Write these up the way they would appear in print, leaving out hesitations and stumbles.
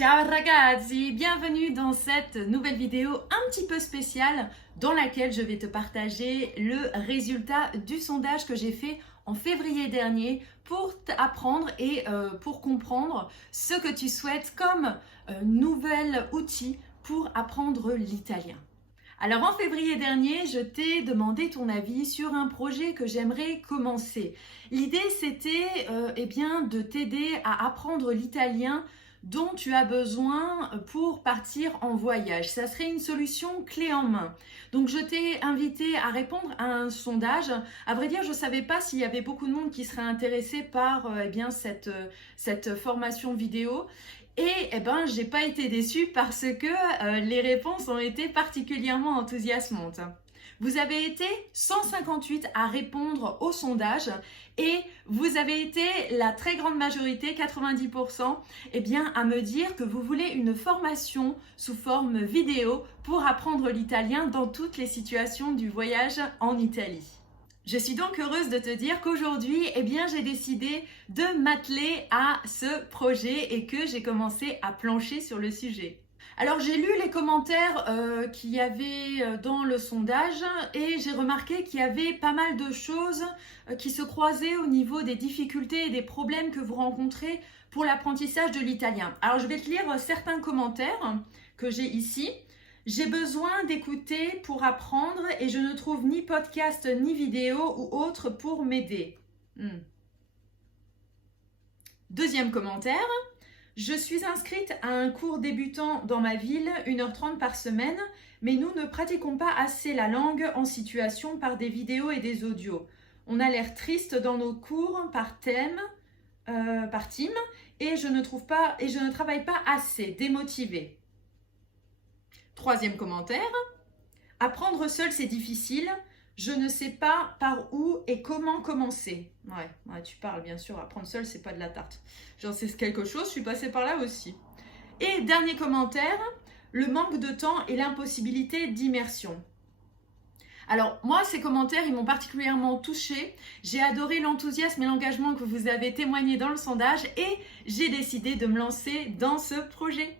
Ciao ragazzi, bienvenue dans cette nouvelle vidéo un petit peu spéciale dans laquelle je vais te partager le résultat du sondage que j'ai fait en février dernier pour apprendre et pour comprendre ce que tu souhaites comme nouvel outil pour apprendre l'italien. Alors en février dernier, je t'ai demandé ton avis sur un projet que j'aimerais commencer. L'idée c'était de t'aider à apprendre l'italien dont tu as besoin pour partir en voyage. Ça serait une solution clé en main. Donc je t'ai invité à répondre à un sondage. À vrai dire, je ne savais pas s'il y avait beaucoup de monde qui serait intéressé par cette formation vidéo. Et j'ai pas été déçue parce que les réponses ont été particulièrement enthousiasmantes. Vous avez été 158 à répondre au sondage et vous avez été la très grande majorité, 90%, à me dire que vous voulez une formation sous forme vidéo pour apprendre l'italien dans toutes les situations du voyage en Italie. Je suis donc heureuse de te dire qu'aujourd'hui, j'ai décidé de m'atteler à ce projet et que j'ai commencé à plancher sur le sujet. Alors j'ai lu les commentaires qu'il y avait dans le sondage et j'ai remarqué qu'il y avait pas mal de choses qui se croisaient au niveau des difficultés et des problèmes que vous rencontrez pour l'apprentissage de l'italien. Alors je vais te lire certains commentaires que j'ai ici. J'ai besoin d'écouter pour apprendre et je ne trouve ni podcast ni vidéo ou autre pour m'aider. Deuxième commentaire. Je suis inscrite à un cours débutant dans ma ville, 1h30 par semaine, mais nous ne pratiquons pas assez la langue en situation par des vidéos et des audios. On a l'air triste dans nos cours par thème, par team, et je ne travaille pas assez, démotivée. Troisième commentaire. Apprendre seul, c'est difficile. Je ne sais pas par où et comment commencer. Ouais, tu parles bien sûr. Apprendre seul, c'est pas de la tarte. J'en sais quelque chose, je suis passée par là aussi. Et dernier commentaire. Le manque de temps et l'impossibilité d'immersion. Alors moi, ces commentaires, ils m'ont particulièrement touchée. J'ai adoré l'enthousiasme et l'engagement que vous avez témoigné dans le sondage et j'ai décidé de me lancer dans ce projet.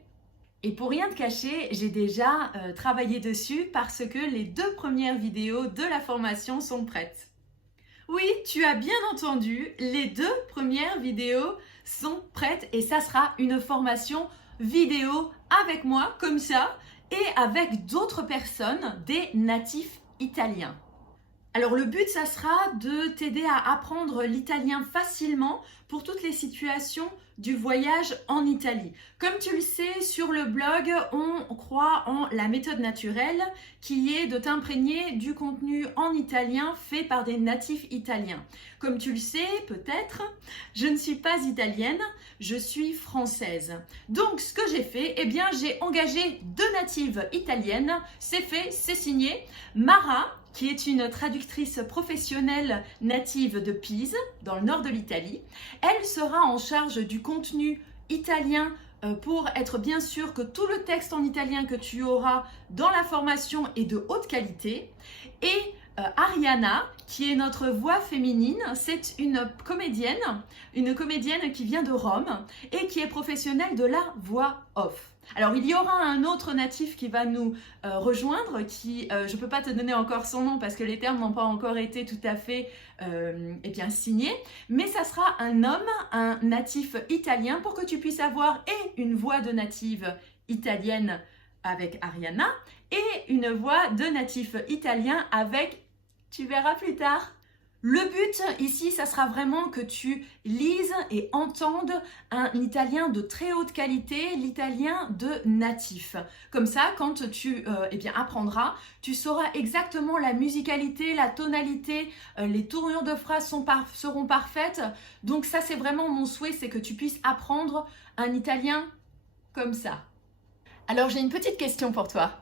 Et pour rien te cacher, j'ai déjà travaillé dessus parce que les 2 premières vidéos de la formation sont prêtes. Oui, tu as bien entendu, les 2 premières vidéos sont prêtes et ça sera une formation vidéo avec moi, comme ça, et avec d'autres personnes, des natifs italiens. Alors le but, ça sera de t'aider à apprendre l'italien facilement pour toutes les situations du voyage en Italie. Comme tu le sais, sur le blog, on croit en la méthode naturelle qui est de t'imprégner du contenu en italien fait par des natifs italiens. Comme tu le sais, peut-être, je ne suis pas italienne, je suis française. Donc ce que j'ai fait, j'ai engagé 2 natives italiennes, c'est fait, c'est signé. Mara, qui est une traductrice professionnelle native de Pise, dans le nord de l'Italie. Elle sera en charge du contenu italien pour être bien sûr que tout le texte en italien que tu auras dans la formation est de haute qualité. Et Ariana, qui est notre voix féminine, c'est une comédienne qui vient de Rome et qui est professionnelle de la voix off. Alors, il y aura un autre natif qui va nous rejoindre, qui, je ne peux pas te donner encore son nom parce que les termes n'ont pas encore été tout à fait signés, mais ça sera un homme, un natif italien, pour que tu puisses avoir et une voix de native italienne avec Ariana et une voix de natif italien avec, tu verras plus tard. Le but ici, ça sera vraiment que tu lises et entendes un italien de très haute qualité, l'italien de natif. Comme ça, quand tu apprendras, tu sauras exactement la musicalité, la tonalité, les tournures de phrases seront parfaites. Donc ça, c'est vraiment mon souhait, c'est que tu puisses apprendre un italien comme ça. Alors, j'ai une petite question pour toi.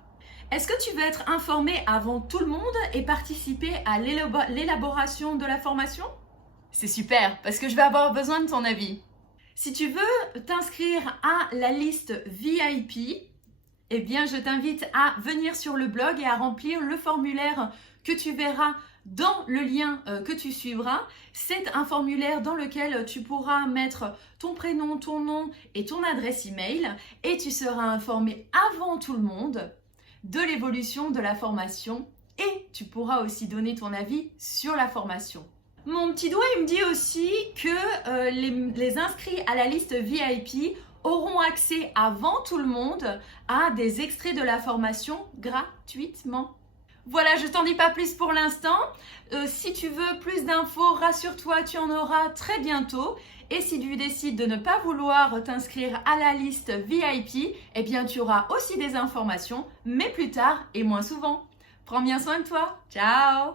Est-ce que tu veux être informé avant tout le monde et participer à l'élaboration de la formation? C'est super, parce que je vais avoir besoin de ton avis. Si tu veux t'inscrire à la liste VIP, je t'invite à venir sur le blog et à remplir le formulaire que tu verras Dans le lien que tu suivras, c'est un formulaire dans lequel tu pourras mettre ton prénom, ton nom et ton adresse email et tu seras informé avant tout le monde de l'évolution de la formation et tu pourras aussi donner ton avis sur la formation. Mon petit doigt, il me dit aussi que les inscrits à la liste VIP auront accès avant tout le monde à des extraits de la formation gratuitement. Voilà, je t'en dis pas plus pour l'instant. Si tu veux plus d'infos, rassure-toi, tu en auras très bientôt. Et si tu décides de ne pas vouloir t'inscrire à la liste VIP, eh bien tu auras aussi des informations, mais plus tard et moins souvent. Prends bien soin de toi. Ciao!